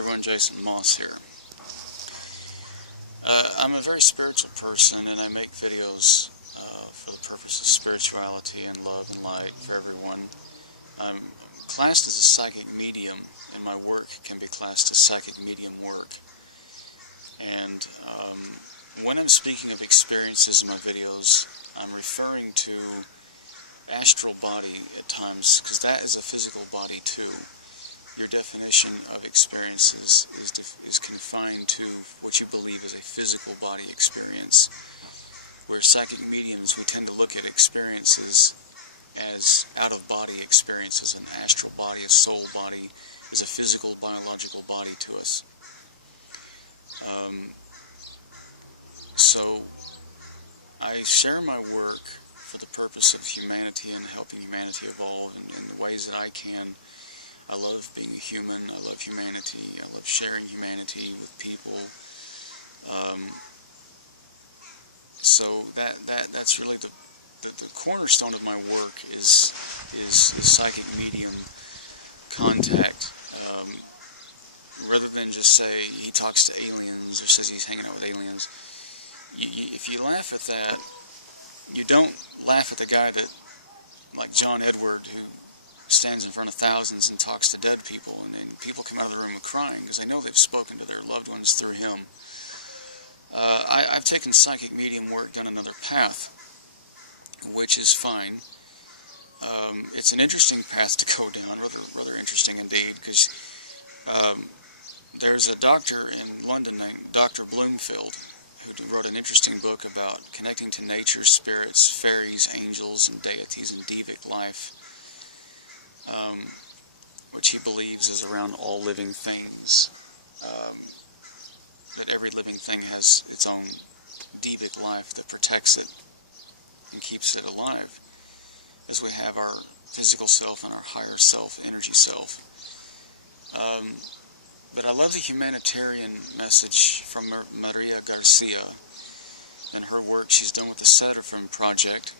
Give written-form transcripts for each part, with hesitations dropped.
Hello everyone, Jason Moss here. I'm a very spiritual person, and I make videos for the purpose of spirituality and love and light for everyone. I'm classed as a psychic medium, and my work can be classed as psychic medium work. And when I'm speaking of experiences in my videos, I'm referring to astral body at times, because that is a physical body too. Your definition of experiences is confined to what you believe is a physical body experience, where psychic mediums, we tend to look at experiences as out-of-body experiences. An astral body, a soul body, is a physical, biological body to us. So I share my work for the purpose of humanity and helping humanity evolve in the ways that I can. I love being a human, I love humanity, I love sharing humanity with people. So that's really the cornerstone of my work is psychic medium contact. Rather than just say he talks to aliens or says he's hanging out with aliens, if you laugh at that, you don't laugh at the guy that, like John Edward, who stands in front of thousands and talks to dead people, and people come out of the room crying because they know they've spoken to their loved ones through him. I've taken psychic medium work down another path, which is fine. It's an interesting path to go down, rather interesting indeed, because there's a doctor in London named Dr. Bloomfield who wrote an interesting book about connecting to nature, spirits, fairies, angels, and deities, and devic life. Which he believes is around all living things, that every living thing has its own devic life that protects it and keeps it alive, as we have our physical self and our higher self, energy self. But I love the humanitarian message from Maria Garcia and her work she's done with the Seraphim Project.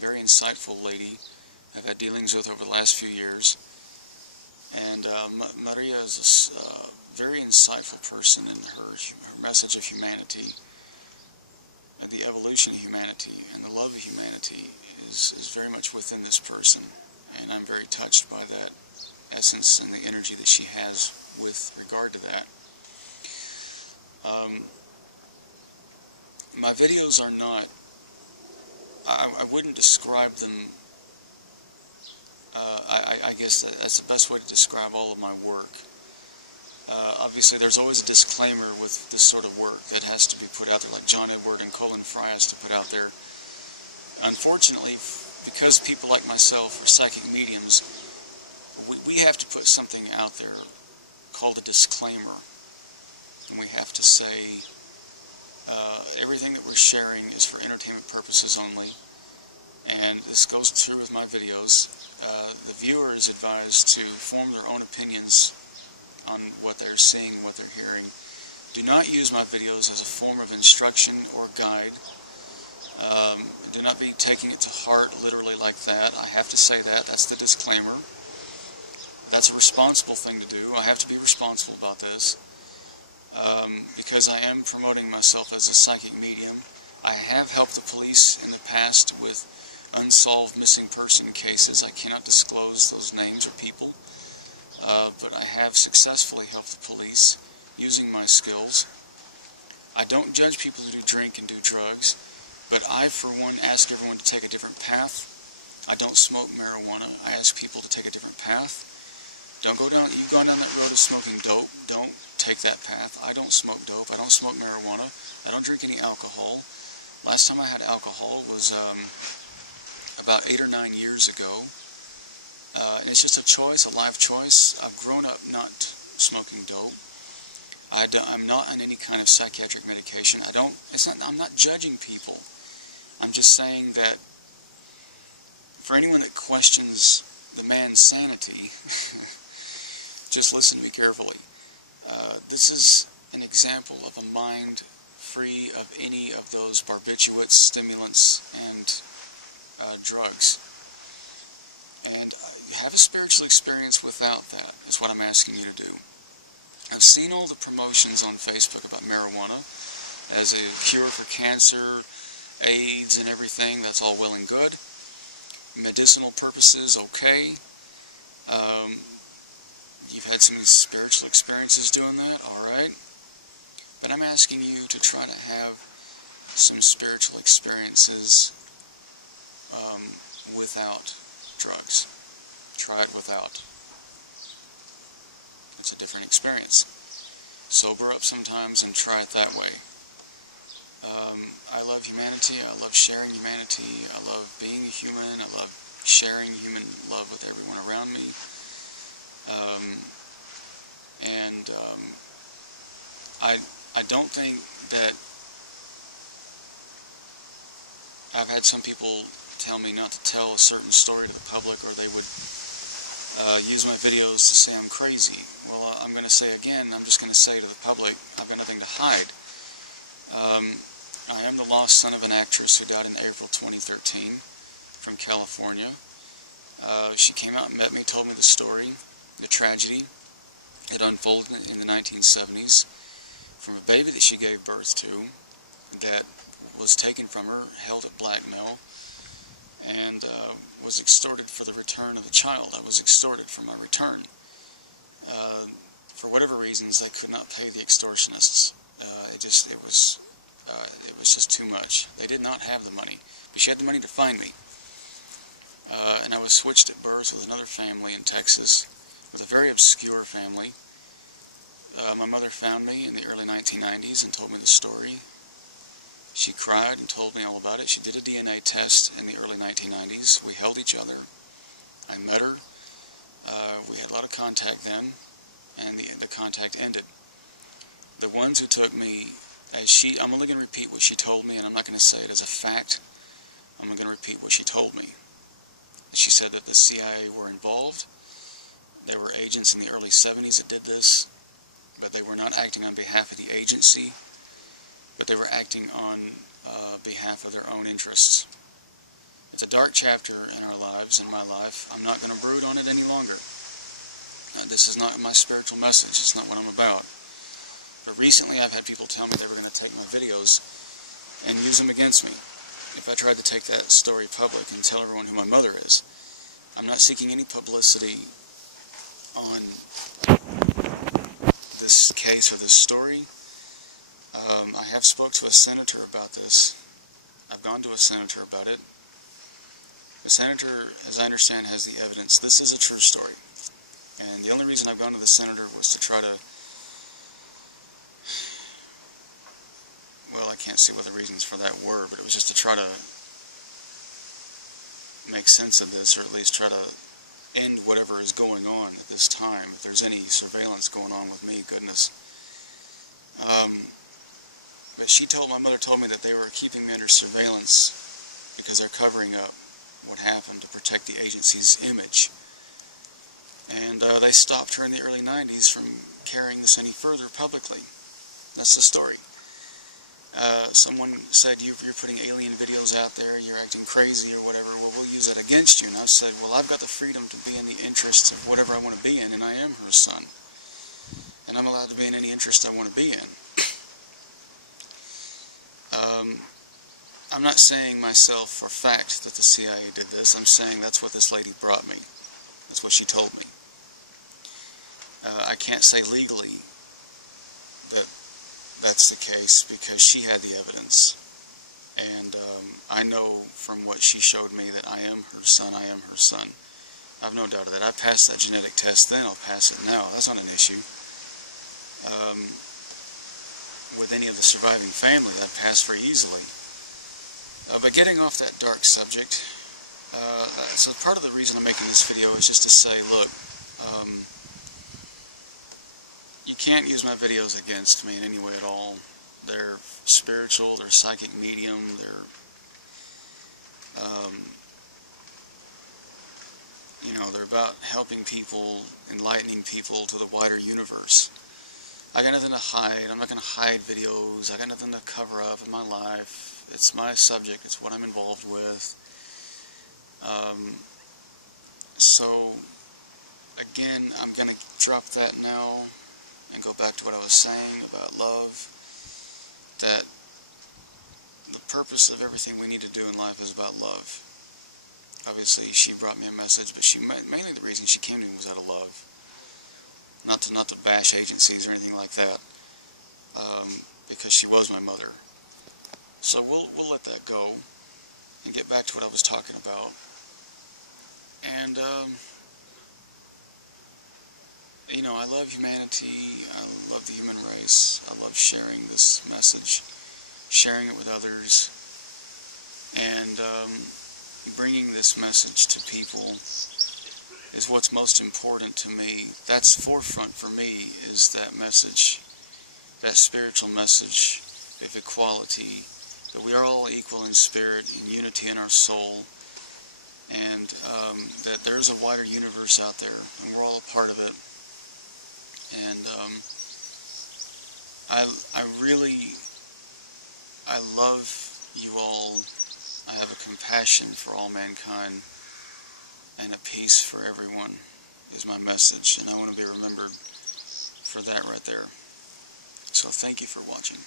Very insightful lady. I've had dealings with her over the last few years, and Maria is a very insightful person in her message of humanity, and the evolution of humanity, and the love of humanity is very much within this person, and I'm very touched by that essence and the energy that she has with regard to that. My videos are not, I wouldn't describe them. I guess that's the best way to describe all of my work. Obviously, there's always a disclaimer with this sort of work that has to be put out there, like John Edward and Colin Fry has to put out there. Unfortunately, because people like myself are psychic mediums, we have to put something out there called a disclaimer. And we have to say, everything that we're sharing is for entertainment purposes only. And this goes through with my videos. The viewer is advised to form their own opinions on what they're seeing and what they're hearing. Do not use my videos as a form of instruction or guide. Do not be taking it to heart literally like that. I have to say that. That's the disclaimer. That's a responsible thing to do. I have to be responsible about this. Because I am promoting myself as a psychic medium. I have helped the police in the past with unsolved missing person cases. I cannot disclose those names or people, but I have successfully helped the police using my skills. I don't judge people who do drink and do drugs, but I, for one, ask everyone to take a different path. I don't smoke marijuana. I ask people to take a different path. Don't go down, you've gone down that road of smoking dope. Don't take that path. I don't smoke dope. I don't smoke marijuana. I don't drink any alcohol. Last time I had alcohol was about 8 or 9 years ago. And it's just a choice, a life choice. I've grown up not smoking dope. I'm not on any kind of psychiatric medication. I'm not judging people. I'm just saying that for anyone that questions the man's sanity, just listen to me carefully. This is an example of a mind free of any of those barbiturates, stimulants, and drugs. And have a spiritual experience without that, is what I'm asking you to do. I've seen all the promotions on Facebook about marijuana as a cure for cancer, AIDS, and everything. That's all well and good. Medicinal purposes, okay. You've had some spiritual experiences doing that, alright. But I'm asking you to try to have some spiritual experiences without drugs. Try it without. It's a different experience. Sober up sometimes and try it that way. I love humanity. I love sharing humanity. I love being a human. I love sharing human love with everyone around me. I don't think that I've had some people tell me not to tell a certain story to the public, or they would use my videos to say I'm crazy. Well, I'm going to say again, I'm just going to say to the public, I've got nothing to hide. I am the lost son of an actress who died in April 2013 from California. She came out and met me, told me the story, the tragedy that unfolded in the 1970s from a baby that she gave birth to that was taken from her, held at blackmail, and was extorted for the return of the child. I was extorted for my return. For whatever reasons, I could not pay the extortionists. It was just too much. They did not have the money, but she had the money to find me. And I was switched at birth with another family in Texas, with a very obscure family. My mother found me in the early 1990s and told me the story. She cried and told me all about it. She did a DNA test in the early 1990s. We held each other. I met her. We had a lot of contact then, and the contact ended. The ones who took me, I'm only going to repeat what she told me, and I'm not going to say it as a fact. I'm going to repeat what she told me. She said that the CIA were involved. There were agents in the early 70s that did this, but they were not acting on behalf of the agency, but they were acting on behalf of their own interests. It's a dark chapter in our lives, in my life. I'm not going to brood on it any longer. This is not my spiritual message. It's not what I'm about. But recently I've had people tell me they were going to take my videos and use them against me if I tried to take that story public and tell everyone who my mother is. I'm not seeking any publicity on this case or this story. I have spoke to a senator about this. I've gone to a senator about it. The senator, as I understand, has the evidence. This is a true story. And the only reason I've gone to the senator was to try to, well, I can't see what the reasons for that were, but it was just to try to make sense of this, or at least try to end whatever is going on at this time. If there's any surveillance going on with me, goodness. But my mother told me that they were keeping me under surveillance because they're covering up what happened to protect the agency's image. And they stopped her in the early 90s from carrying this any further publicly. That's the story. Someone said, you're putting alien videos out there, you're acting crazy or whatever, well, we'll use that against you. And I said, well, I've got the freedom to be in the interests of whatever I want to be in, and I am her son. And I'm allowed to be in any interest I want to be in. I'm not saying myself for fact that the CIA did this. I'm saying that's what this lady brought me. That's what she told me. I can't say legally that that's the case because she had the evidence. And I know from what she showed me that I am her son. I am her son. I have no doubt of that. I passed that genetic test then. I'll pass it now. That's not an issue. With any of the surviving family, that passed very easily. But getting off that dark subject, so part of the reason I'm making this video is just to say, look, you can't use my videos against me in any way at all. They're spiritual, they're psychic medium, they're, they're about helping people, enlightening people to the wider universe. I got nothing to hide. I'm not going to hide videos. I got nothing to cover up in my life. It's my subject. It's what I'm involved with. So, again, I'm going to drop that now and and go back to what I was saying about love, that the purpose of everything we need to do in life is about love. Obviously, she brought me a message, but mainly the reason she came to me was out of love. Not to bash agencies or anything like that, because she was my mother. So we'll let that go and get back to what I was talking about. And you know, I love humanity. I love the human race. I love sharing this message, sharing it with others, and bringing this message to people is what's most important to me. That's forefront for me, is that message, that spiritual message of equality, that we are all equal in spirit, in unity in our soul, and that there's a wider universe out there, and we're all a part of it. And I love you all. I have a compassion for all mankind, and a peace for everyone is my message, and I want to be remembered for that right there. So thank you for watching.